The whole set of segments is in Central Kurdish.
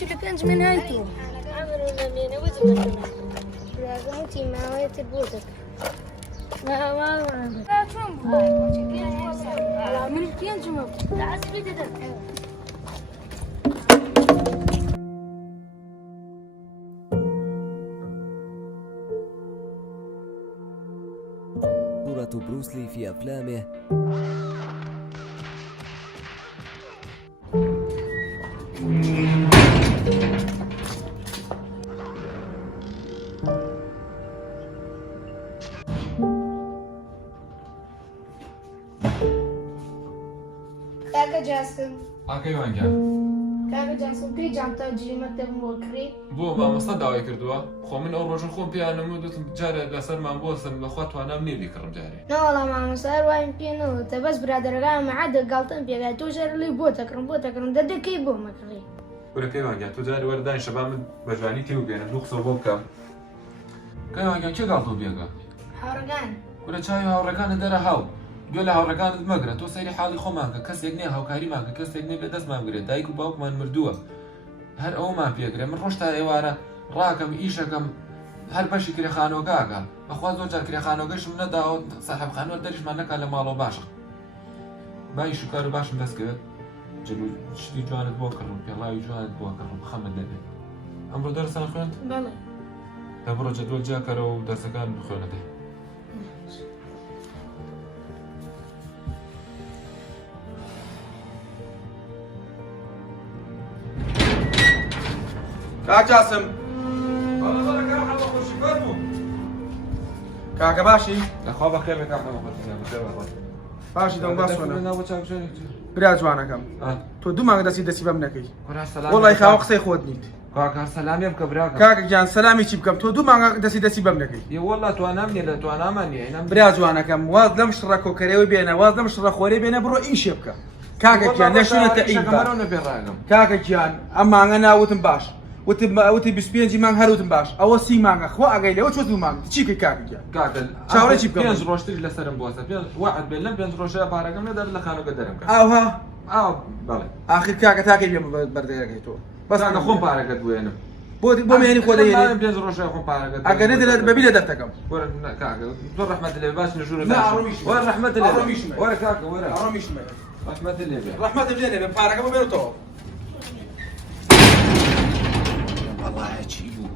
بچی لە پێنج من هایتەوە براگەمتی ماوەیەتر بۆ دەکە چۆن من پێنجمە عەسبی دەدەم صورة بروسلي في أفلامه کاکە جاسم ئاکەیوانگیان کاکە جاسم پێی جامتا جریمەتەم بۆ کڕی بۆ مامۆستا داوای کردووە خۆ من ئەو ڕۆژە خۆم پێیانم و دوتم جارە لەسەرمان بۆسم لەخوا توانام نێبی کڕم جارێ نەوەڵام مامۆستا وایم پێ نەوتە بەس برادەرەکان مەعادە گاڵتەم پێگای تۆ ژەر لی بۆ تەکڕم دەدەکەی بۆ مەکڕی وەرەکەیوانگیان تو جارێ وەردانی شەبا من بەژوانی تێ و بێنم دوو قسە بۆ بکەم کەیوانگیان کێ گاڵتۆ بێگە هاوڕەکان وەرە چاوی هاوڕەکانت دەرە هاو گوێ لە هاوڕەکانت مەگرە تۆ سەیری حاڵی خۆمانکە کەسێک نییە هاوکاریمانکە کەسێک نیە لە دەستمان بگرێت دایک و باوکمان مردووە هەر ئەومان پێکرێ من ڕۆژ تا ئێوارە ڕاکەم ئیشەکەم هەر بەشی کرێخانۆگاکە بەخوا زۆر جار کرێخانۆگەشم نەداوە ساحەبخانۆ دەریشمان نەکات لە ماڵەوە باشە بای شکار و باشم دەست کرد جلو شتی جوانت بۆ کڕم پێڵاوی جوانت بۆ کڕم خەمت دەبێت ئەمڕۆ دەرسان خوێند بەڵێ دەبڕۆ جەدوڵ جاکەرەوە و دەرسەکان بخوێنەدەی کاک جاسم کاکە باشی لەخوا بەخێر باشی دەم برا جوانەکەم تۆ دوو مانگە دەستی بەم نەکەی وەڵی خاوە قسەی خۆت نیت کاکە سەلامی بکە براکە کاکە گیان سەلامی چی بکەم تۆ دوو مانگە دەستی بەم نەکەی وەڵا توانام نیە لە توانامان نیە برا جوانەکەم واز لەم شڕە کۆکەرەوەی بێنە واز لەم شڕە خۆرێ بێنە بڕۆ ئیشێ بکە کاکە گیان نەشونەتە ئیمڕۆ کاکە گیان ئەم مانگە ناوتم باش وتی 25 مانگ هەروتم باش ئەوە 30 مانگە خۆ ئەگەی لەوە چۆ دوو مانگ چیکەی کاکە گیان چاوەڕێ چی بکەم پێنج ڕۆژتری لەسەرم بووە وعد بێت لەم پێنج ڕۆژە پارەکەم نەدەر لە خانووگە دەرم کە ئاها بەڵێ ئاخر کاکە تاکەی بێ بەردەیەکەی تۆ بەس کە خۆم پارەکەت بێنم بۆ مێنی خۆ دەیێنێ پێنج ڕۆژە خۆم پارەکەت ئەگەر نەدەێت بەبی لە دەفتەکەم وەرە کاکە زۆر ڕەحمەت لێ باش نەژوورە وەرە ڕەحمەت لێ وەرە کاکە وەرە ڕەحمەت لێ بێ ڕەحمەت لێ بێ پارەکەمە بێنێتەوە والله چی بوو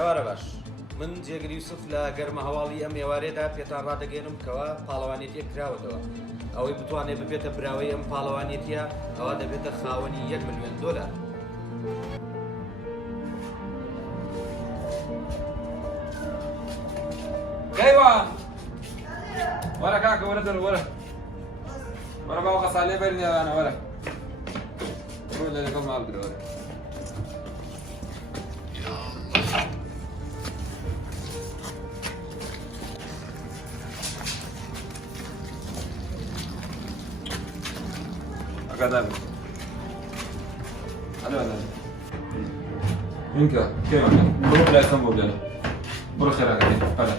ئێوارە باش من جێگری یوسف لە گەرمە هەواڵی ئەم ئێوارێدا پێتان ڕادەگەێنم کەەوە پاڵەوانێتیەک کراوەتەوە ئەوەی بتوانێت ببێتە براوەی ئەم پاڵەوانێتیە ئەوە دەبێتە خاوەنی $1 ملیۆن. کەیوان وەرە کاکە وەرە دەر وەرە باوقە ساڵێ بەرنێوانە وەرە لە لەگەڵ ماڵ درە وەرە ئەگادار بن اینکە کێوان بڕۆ لایسان بۆ بێنە بڕۆ خێراکەی پەرە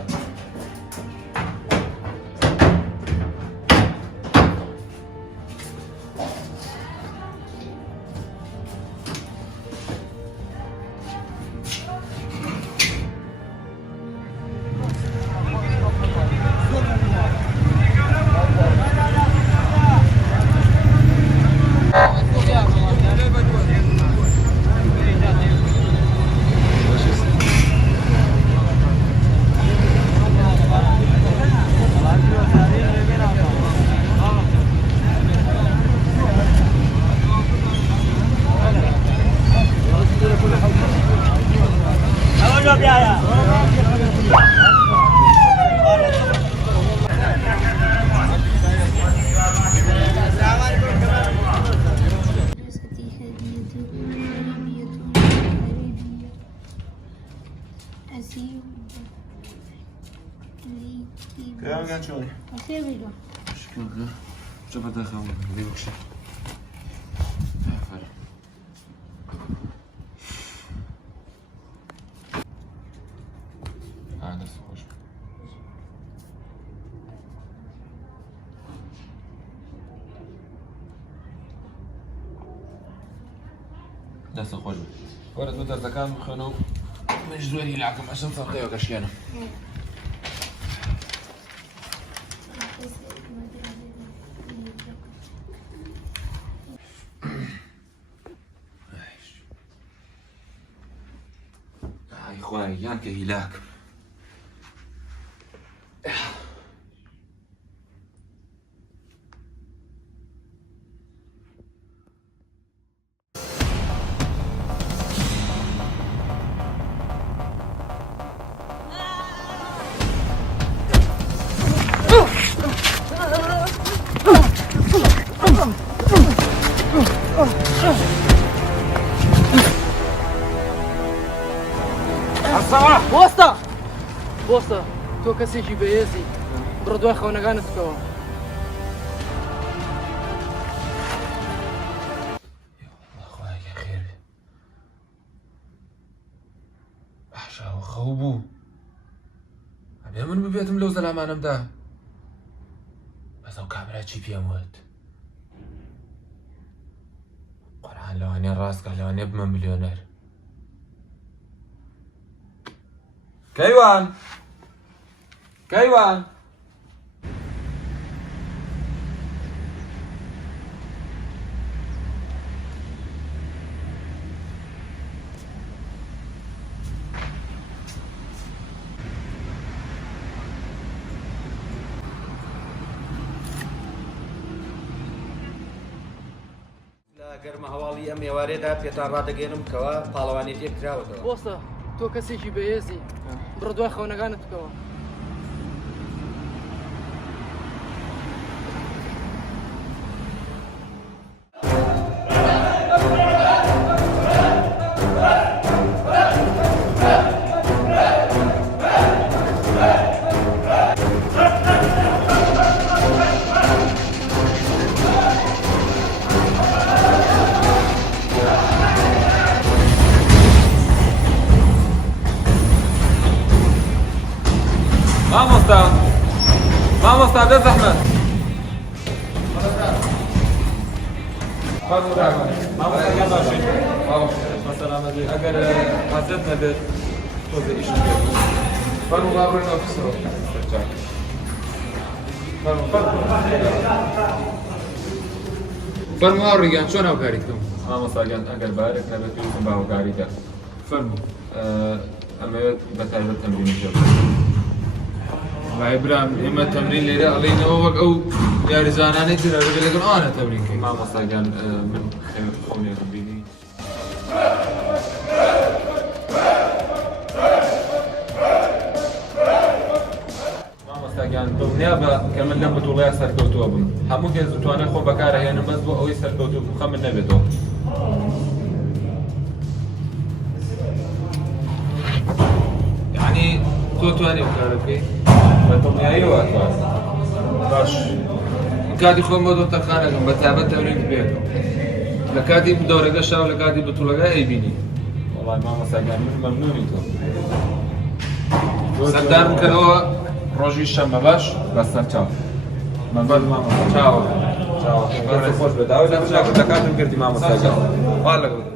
كلام شوي شكرا شوف هذا خامل دي بكشة هذا خوش دست خوش ورد مدر زكان بخنو مجدوري لعكم عشان صنقيه وكشيانا إخواني يانك هلاك بۆستە تۆ کەسێکی بەهێزی بڕە دوای خەونەکانت بکەوە خواهی خیر بەحشا و خەو بوو ئەبێ من ببێتم لەو زەلامانەمدا بەس ئەو کامرا چی پێم وت قورئان لەوانەیە ڕاستکە لەوانەیە بمە ملیۆنەر کەیوان کەیوان گەرمە هەواڵی ئەم ئێوارێدا پێتان ڕادەگەێنم کەوا پاڵەوانێتیەک کراوەتەوە بۆستە تۆ کەسێکی بەهێزی بڕە دوای خەونەکانت بکەوە مامۆستا بێ زەحمەت ئەگەر حەزت نەبێت تۆزە ئیشم بێت فەرموو با بڕێن ئۆفیسەوە فەرموو هاوڕێگیان چۆن هاوکاری بکەم مامۆستاگیان ئەگەر بارێک نەبێت پێویستم بە هاوکاریدا فەرموو ئەمەوێت بەتایبەت تەمرینی پێ برام ئێمە تەمرین لێرە ئەڵێنەوە وەک ئەو یاریزانانەی ترە لەگەڵ ئەوانە تەمرینکەین مامۆستاگیان من خۆم لێرەم بینی مامۆستاگیان دڵنیا بە کە من لەم بتوڵەیە سەرکەوتووە بم هەموو کەس دەتوانێت خۆ بەکارهێنم بەس بۆ ئەوەی سەرکەوتوو بخە من نەبێتەوە یعنی تۆ توانێ بکارە بکەیت بە دڵنیاییەوە باش کاتی خۆم بۆ دۆتەرخانەکەم بە تایبەت تەمرین بێتەوە لە کاتی دەورەگەشا و لە کاتی بتوڵەکە ئەیبینی وەڵای مامۆستاگیان من مەمنونی تۆ سەردار بکەرەوە ڕۆژی شەممە باش بەسەر چاو مەبەر مامۆستا چاوە چاوە خۆش بێت داوای لە بچاکە دەکاتم کردی مامۆستاگیان وا لەگەڵ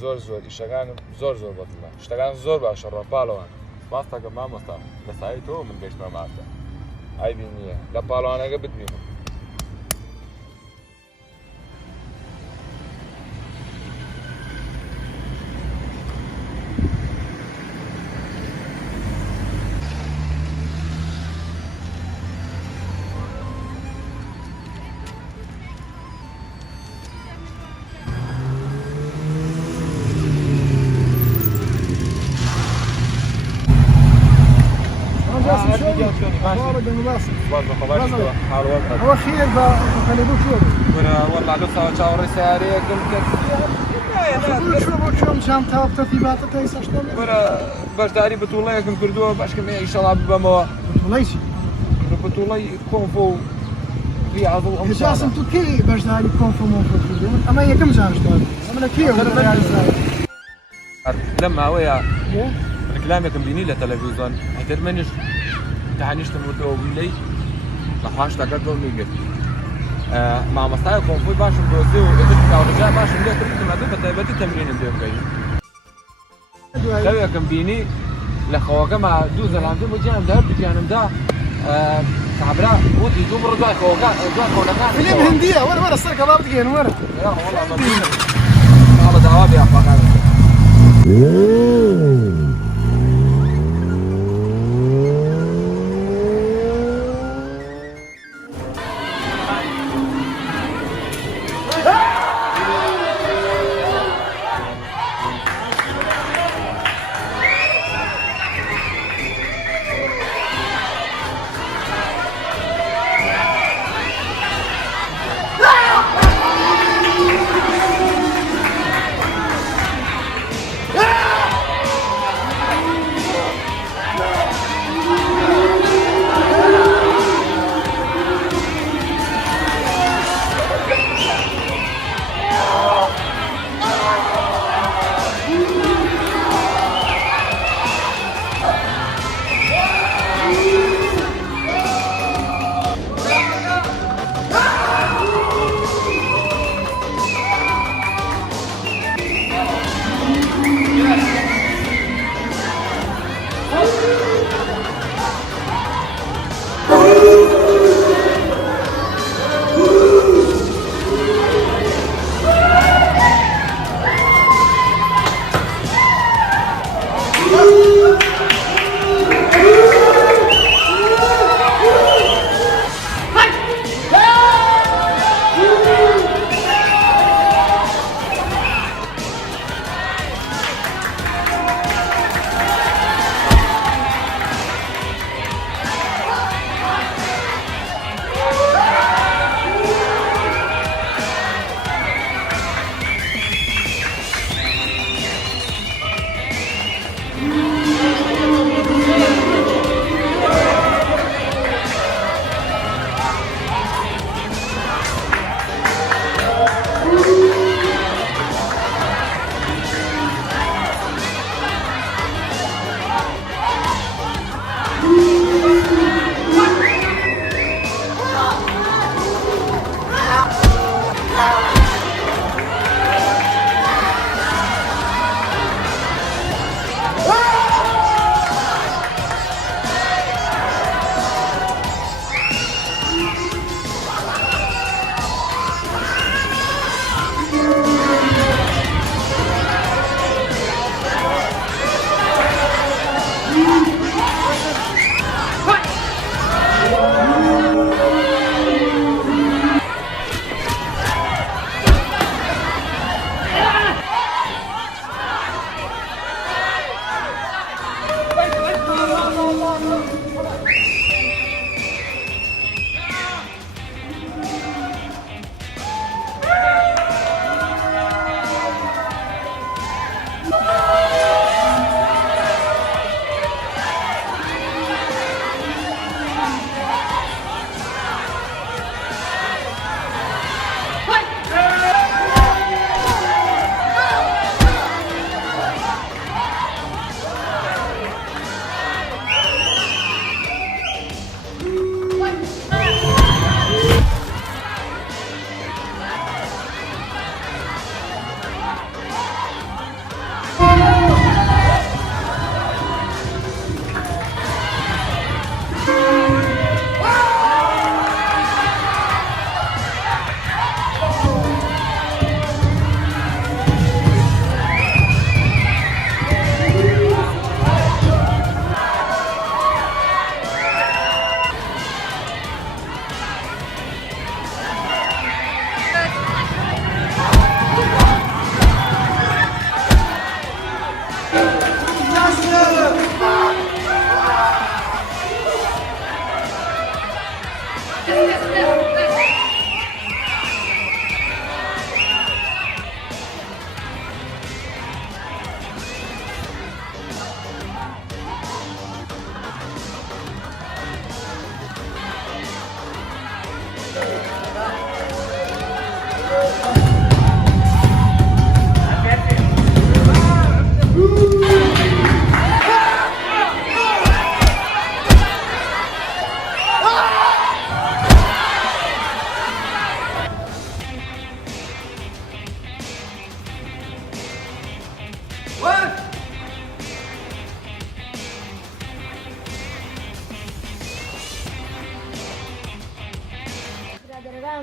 زۆر ئیشەکانم زۆر بەدڵە شتەکان زۆر باشە ڕۆپاڵەوە ماستەکە مامۆستا لەسایی تۆ من گەشتمە ماستە ئایبی نییە لە پاڵەوانەکە بتبینم هو خير بخليبوك شو والله لسه شاوري سيارية شو مشان تاب ترتيبات تيسا شتم بەشداری بەتوڵەیەکم کردووە باشکەم ئیشەڵا ببەمەوە بتوڵەیشی بەتوڵەی کۆنفۆ و ریاضڵ ئەم جاسم تو کی بەشداری کۆنفۆمۆ کردو ئەمە یەکەم جارشتوە ئەمە لە کێ لەم ماوەیە ڕکلامێکم بینی لە تەلەڤیزۆن ئەتر منیش تهانیشتم وتەوە ویلەی بەخواش دەکات بۆ میگرت مامۆستای کۆنفۆی باشم دۆزی و ڕجا باشم لێ کردم ئەدوو بە تایبەتی تەمرینم پێ بکەین شەوێکم بینی لە خەوەکەما دوو زەلاندوو بۆ گیانم دا هەر دوگیانمدا کابرا وتی دوو بڕۆ دوای خەوەکان فیلم هندیە وەرە سەر کەڵاب بگەین وەرە هەڵە داوا بێ ئەفاقان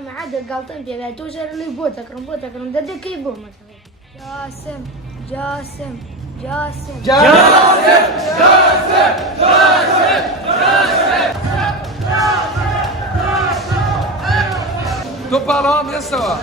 ما عاد قالتن بيها توجر اللي بوتكرم ددكي بومك جاسم تو پاڵەوان بێستەوە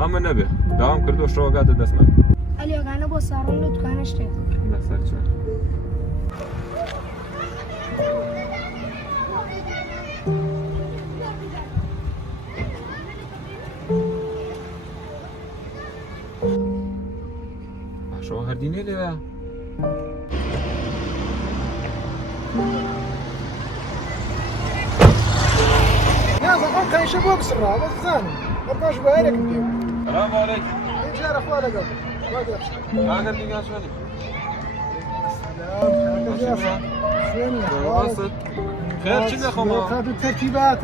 خەمە نەبێ داوام کردو شەوەگاتە دەستمان ئەلیۆگانە بۆ ساڕۆن لە دوکانە شتێک لەسەر چ باشەوە هەردینێ لێوە نازم كايشه بو بسرعه بس زاني باش باينك ندير السلام عليكم جار اخوانا قبل ما قدرش هاكر ديناش ولي سلام وسط خير شنو خوما كانت الترتيبات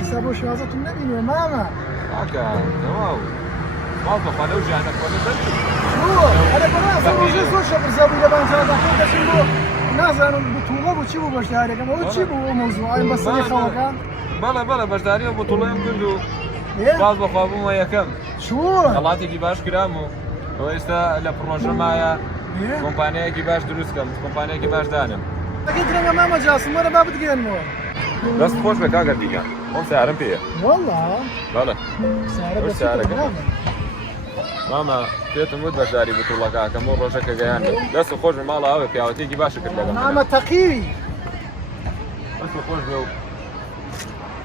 حسابو شوازة النبي وماما هكا تمام موظف انا وجه انا كل شو انا براس روجي زوج شبر زابي لبان هذا حتى شنو نازل بطولة وتشيبو باش داري كما وتشيبو موضوع بس اللي خوكا بلا بەشداری بۆتوڵەیەم کرد و باز بە خوابوومە یەکەم شو دەڵاتێکی باش کرام و ئەوە ئێستا لە پرۆژەمایە کۆمپانیایەکی باش دروستکەم کۆمپانیایەکی باش دانم اكيد راه ماما جاسم وانا باب تقيمو دەست خۆش بە کاگەر دیگە ئەم سیارم پێیە والله بەڵێ سعر بس ماما پێتم وت بەشداری بتوڵەکەکەم و ڕۆژەکە گەیان دەست خۆش بە ماڵ ئەوە پیاوەتێکی باشە کرد لەگەڵ ماما تقيوي دەست خۆش بێ و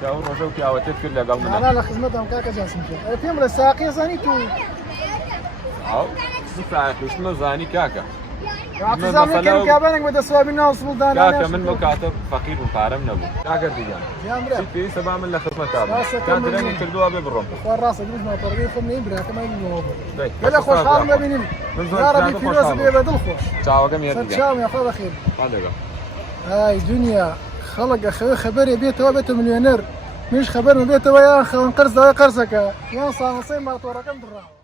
پیاوە ڕۆژە و پیاوەتێت کرد لەگەڵ منە انا على خدمتهم كاكا جاسم انا فيهم ولا ساقي زاني تو ئەو ساعتشتمە زانی کاکە اعتزام لكن كابانك بدا سواب الناس سلطان کاکە من بۆ کاتە فەقیر و پارەم نەبوو کاگەر دیگەن يا مرا پێی سەبا من لە خزمەتە کات درەنگی کردووە بێ بڕۆم اخوان راسك قلت ما طرقي خمني برا كما يقولوا دەی قال خوش حال ما بينين يا ربي في راس بيبدل خوش چاوەکەم یەک دیگە فتشام يا اخويا بخير خالێگە هاي دنيا خلق اخوي خبر يا بيته وبيته مليونير مش خبر من بيته ويا اخي قرص قرصك يا صاحبي ما توركم بالراحه